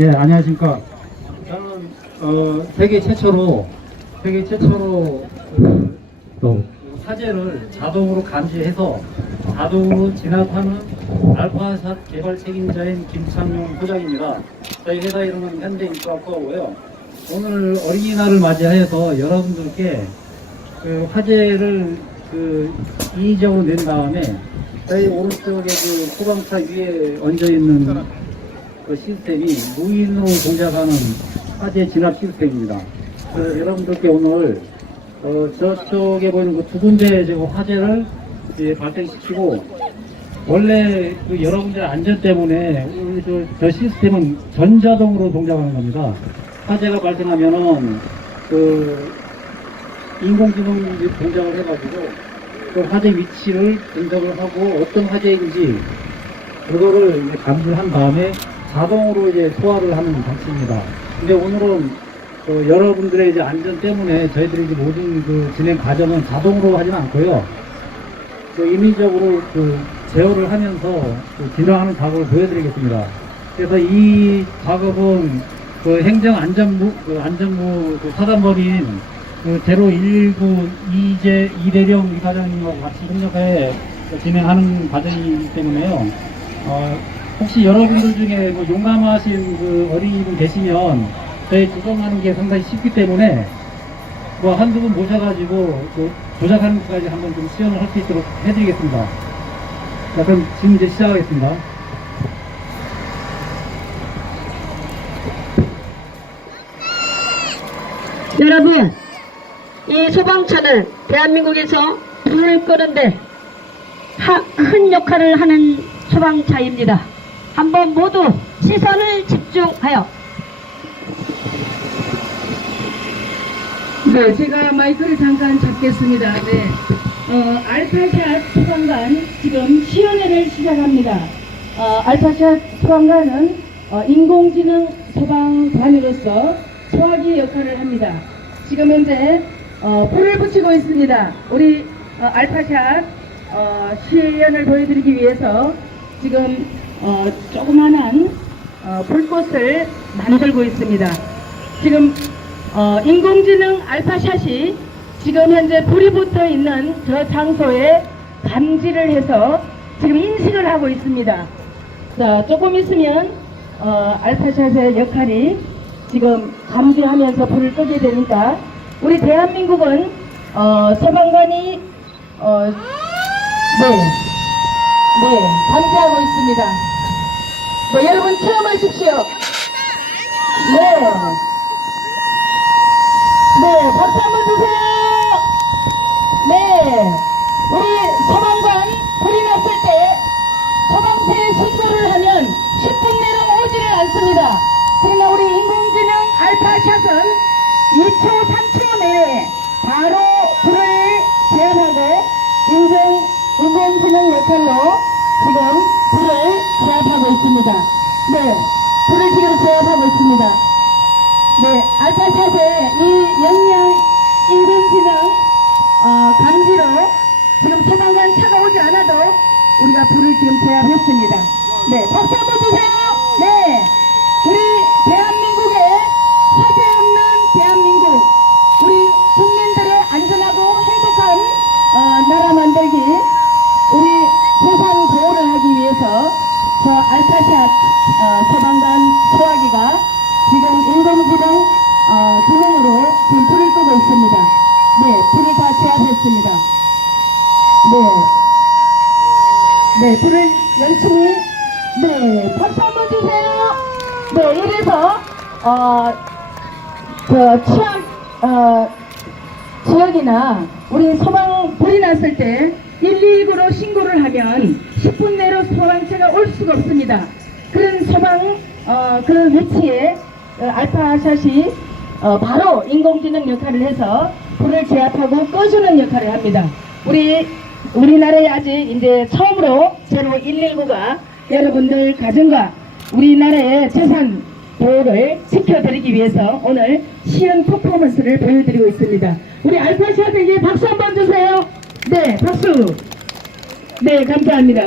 예, 안녕하십니까. 저는 어, 세계 최초로 세계 최초로 그, 또 화재를 자동으로 감지해서 자동으로 진압하는 알파샷 개발 책임자인 김창용 소장입니다. 저희 회사 이름은 현대인프라코고요. 오늘 어린이날을 맞이하여서 여러분들께 그 화재를 그 인위적으로 낸 다음에 저희 오른쪽에 그 소방차 위에 얹어 있는 그 시스템이 무인으로 동작하는 화재 진압 시스템입니다. 그래서 여러분들께 오늘 어, 저쪽에 보이는 그 두 군데 지금 화재를 이제 발생시키고 원래 그 여러분들 안전 때문에 우리 저, 저 시스템은 전자동으로 동작하는 겁니다. 화재가 발생하면은 그 인공지능이 동작을 해가지고 그 화재 위치를 분석을 하고 어떤 화재인지 그거를 이제 감지를 한 다음에 자동으로 이제 소화를 하는 장치입니다. 근데 오늘은 그 여러분들의 이제 안전 때문에 저희들이 이제 모든 그 진행 과정은 자동으로 하지는 않고요. 그 임의적으로 그 제어를 하면서 그 진행하는 작업을 보여드리겠습니다. 그래서 이 작업은 그 행정안전부, 그 안전부 그 사단법인 그 제로 119 이재 이대령 이사장님하고 같이 협력해 진행하는 과정이기 때문에요. 어, 혹시 여러분들 중에 뭐 용감하신 그 어린이분 계시면 저희 조정하는 게 상당히 쉽기 때문에 뭐 한두 분 모셔가지고 그 조작하는 것까지 한번 좀 시연을 할 수 있도록 해드리겠습니다. 자, 그럼 지금 이제 시작하겠습니다. 여러분, 이 소방차는 대한민국에서 불을 끄는데 하- 큰 역할을 하는 소방차입니다. 한번 모두 시선을 집중하여 네, 제가 마이크를 잠깐 잡겠습니다. 네. 어, 알파샷 소방관 지금 시연회를 시작합니다. 어, 알파샷 소방관은 어, 인공지능 소방관으로서 소화기 역할을 합니다. 지금 현재 어, 불을 붙이고 있습니다. 우리 어, 알파샷 어, 시연을 보여드리기 위해서 지금 어, 조그만한 어, 불꽃을 만들고 있습니다. 지금 어, 인공지능 알파샷이 지금 현재 불이 붙어 있는 저 장소에 감지를 해서 지금 인식을 하고 있습니다. 자, 조금 있으면 어, 알파샷의 역할이 지금 감지하면서 불을 끄게 되니까 우리 대한민국은 어, 소방관이 어, 네, 네, 감지하고 있습니다. 네, 여러분 체험하십시오. 네. 네, 박수 한번 주세요. 네, 우리 소방관 불이 났을 때 소방차에 신고를 하면 10분 내로 오지를 않습니다. 그러나 우리 인공지능 알파샷은 2초, 3초 내에 바로 불을 제압하고 인공, 인공지능 역할로 불을 제압하고 있습니다. 네, 불을 지금 제압하고 있습니다. 네, 알파샷의 이 영양 인공지능 어, 감지로 지금 소방관 차가 오지 않아도 우리가 불을 지금 제압했습니다. 네, 박수 한번 주세요. 네, 우리 대한민국의 화재 없는 대한민국, 우리 국민들의 안전하고 행복한 어, 나라 만들기, 우리 소상 보호를 하기 위해서 저 알파샷 어, 소방관 소화기가 지금 인공지능 어, 기능으로 지금 불을 끄고 있습니다. 네, 불을 다 제압했습니다. 네. 네, 불을 열심히, 네, 박수 한번 주세요. 네, 이래서, 어, 저, 취약, 어, 지역이나 우리 소방 불이 났을 때 119로 신고를 하면 10분 내로 소방차가 올 수가 없습니다. 그런 소방 어, 그런 위치에 어, 알파샷이 어, 바로 인공지능 역할을 해서 불을 제압하고 꺼주는 역할을 합니다. 우리 우리나라에 아직 이제 처음으로 제로 119가 여러분들 가정과 우리나라의 재산 보호를 지켜드리기 위해서 오늘 시연 퍼포먼스를 보여드리고 있습니다. 우리 알파샷에게 박수 한번 주세요. 네, 박수. 네, 감사합니다.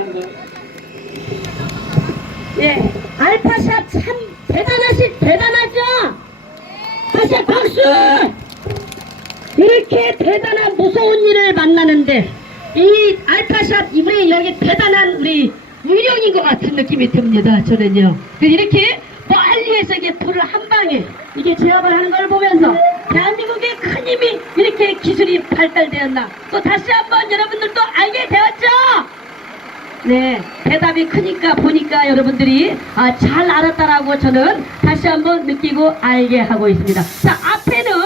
예, 알파샷 참 대단하시, 대단하죠? 다시 박수! 이렇게 대단한 무서운 일을 만나는데, 이 알파샵, 우리 여기 대단한 우리 유령인 것 같은 느낌이 듭니다, 저는요. 그 이렇게 멀리에서 이게 불을 한 방에 이게 제압을 하는 걸 보면서 대한민국의 큰 힘이 이렇게 기술이 발달되었나 또 다시 한번 여러분들도 알게 되었죠? 네, 대답이 크니까 보니까 여러분들이 아, 잘 알았다라고 저는 다시 한번 느끼고 알게 하고 있습니다. 자, 앞에는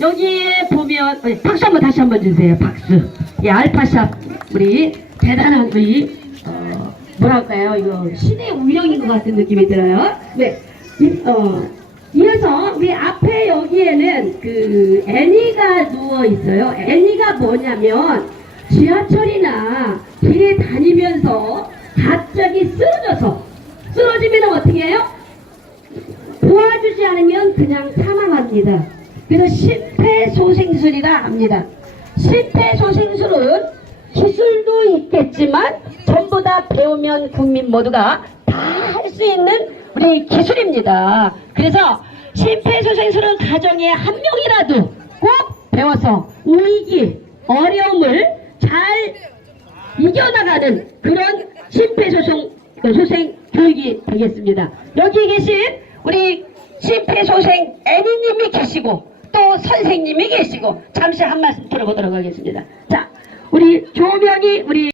여기에 보면 어, 박수 한번 다시 한번 주세요. 박수. 이 알파샵 우리 대단한 우리 어, 뭐랄까요? 이거 신의 우령인 것 같은 느낌이 들어요. 네, 이, 어, 이어서 우리 앞에 여기에는 그 애니가 누워 있어요. 애니가 뭐냐면 지하철이나 길에 다니면서 갑자기 쓰러져서 쓰러지면 어떻게 해요? 도와주지 않으면 그냥 사망합니다. 그래서 심폐소생술이라 합니다. 심폐소생술은 기술도 있겠지만 전부 다 배우면 국민 모두가 다 할 수 있는 우리 기술입니다. 그래서 심폐소생술은 가정에 한 명이라도 꼭 배워서 위기, 어려움을 잘 이겨나가는 그런 심폐소생 소생 교육이 되겠습니다. 여기 계신 우리 심폐소생 애니님이 계시고 또 선생님이 계시고 잠시 한 말씀 들어보도록 하겠습니다. 자, 우리 조명이 우리